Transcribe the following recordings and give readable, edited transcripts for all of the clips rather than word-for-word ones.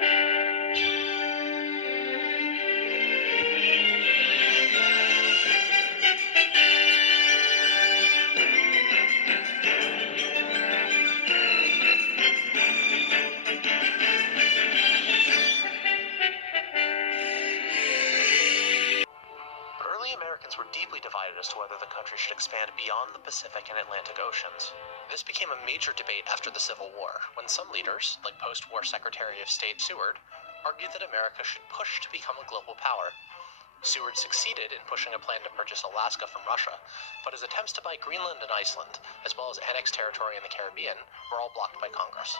Early Americans were deeply divided as to whether the country should expand beyond the Pacific and Atlantic Oceans. This became a major debate after the Civil War, when some leaders, like post-war Secretary of State Seward, argued that America should push to become a global power. Seward succeeded in pushing a plan to purchase Alaska from Russia, but his attempts to buy Greenland and Iceland, as well as annex territory in the Caribbean, were all blocked by Congress.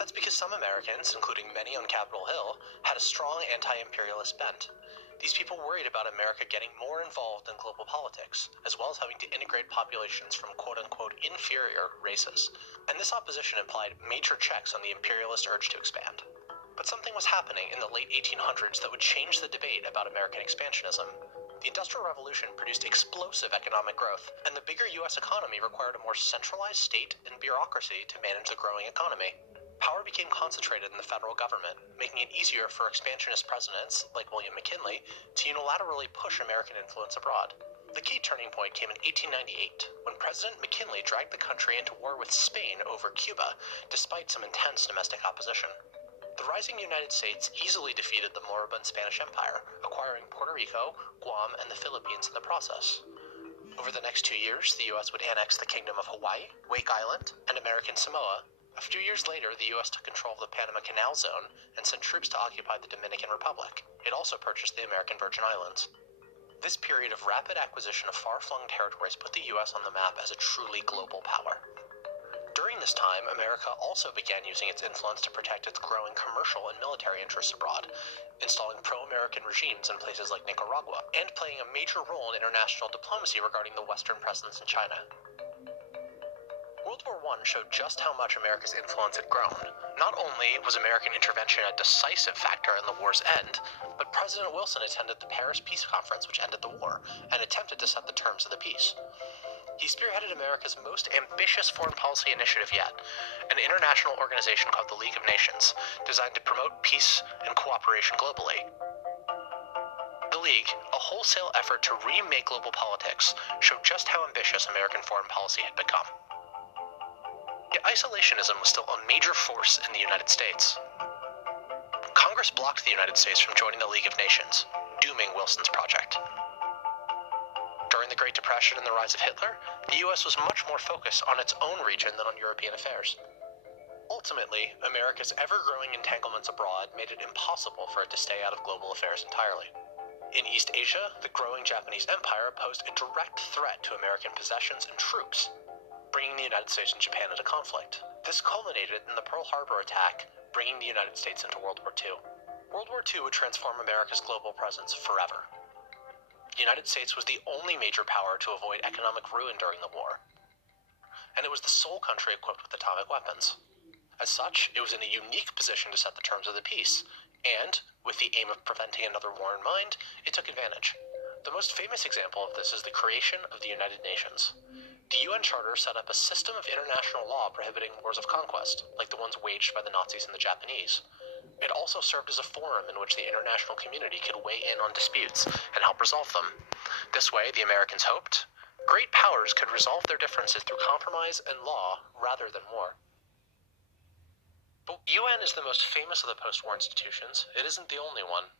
That's because some Americans, including many on Capitol Hill, had a strong anti-imperialist bent. These people worried about America getting more involved in global politics, as well as having to integrate populations from quote-unquote inferior races. And this opposition implied major checks on the imperialist urge to expand. But something was happening in the late 1800s that would change the debate about American expansionism. The Industrial Revolution produced explosive economic growth, and the bigger U.S. economy required a more centralized state and bureaucracy to manage the growing economy. Power became concentrated in the federal government, making it easier for expansionist presidents, like William McKinley, to unilaterally push American influence abroad. The key turning point came in 1898, when President McKinley dragged the country into war with Spain over Cuba, despite some intense domestic opposition. The rising United States easily defeated the moribund Spanish Empire, acquiring Puerto Rico, Guam, and the Philippines in the process. Over the next 2 years, the U.S. would annex the Kingdom of Hawaii, Wake Island, and American Samoa. A few years later, the U.S. took control of the Panama Canal Zone and sent troops to occupy the Dominican Republic. It also purchased the American Virgin Islands. This period of rapid acquisition of far-flung territories put the U.S. on the map as a truly global power. During this time, America also began using its influence to protect its growing commercial and military interests abroad, installing pro-American regimes in places like Nicaragua, and playing a major role in international diplomacy regarding the Western presence in China. World War I showed just how much America's influence had grown. Not only was American intervention a decisive factor in the war's end, but President Wilson attended the Paris Peace Conference, which ended the war, and attempted to set the terms of the peace. He spearheaded America's most ambitious foreign policy initiative yet, an international organization called the League of Nations, designed to promote peace and cooperation globally. The League, a wholesale effort to remake global politics, showed just how ambitious American foreign policy had become. Yet isolationism was still a major force in the United States. Congress blocked the United States from joining the League of Nations, dooming Wilson's project. During the Great Depression and the rise of Hitler, the U.S. was much more focused on its own region than on European affairs. Ultimately, America's ever-growing entanglements abroad made it impossible for it to stay out of global affairs entirely. In East Asia, the growing Japanese Empire posed a direct threat to American possessions and troops, bringing the United States and Japan into conflict. This culminated in the Pearl Harbor attack, bringing the United States into World War II. World War II would transform America's global presence forever. The United States was the only major power to avoid economic ruin during the war, and it was the sole country equipped with atomic weapons. As such, it was in a unique position to set the terms of the peace, and, with the aim of preventing another war in mind, it took advantage. The most famous example of this is the creation of the United Nations. The UN Charter set up a system of international law prohibiting wars of conquest, like the ones waged by the Nazis and the Japanese. It also served as a forum in which the international community could weigh in on disputes and help resolve them. This way, the Americans hoped, great powers could resolve their differences through compromise and law rather than war. But UN is the most famous of the post-war institutions. It isn't the only one.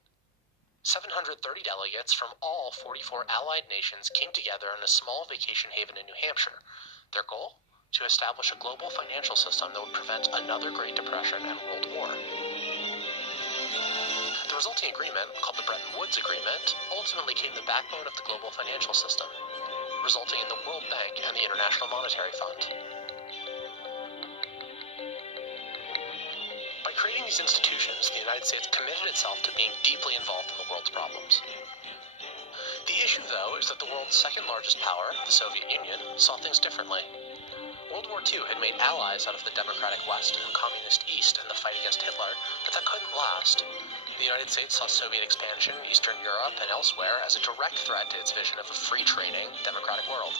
730 delegates from all 44 allied nations came together in a small vacation haven in New Hampshire. Their goal? To establish a global financial system that would prevent another Great Depression and World War. The resulting agreement, called the Bretton Woods Agreement, ultimately became the backbone of the global financial system, resulting in the World Bank and the International Monetary Fund. By creating these institutions, the United States committed itself to being deeply involved in the world's problems. The issue, though, is that the world's second largest power, the Soviet Union, saw things differently. World War II had made allies out of the democratic West and communist East in the fight against Hitler, but that couldn't last. The United States saw Soviet expansion in Eastern Europe and elsewhere as a direct threat to its vision of a free-trading, democratic world.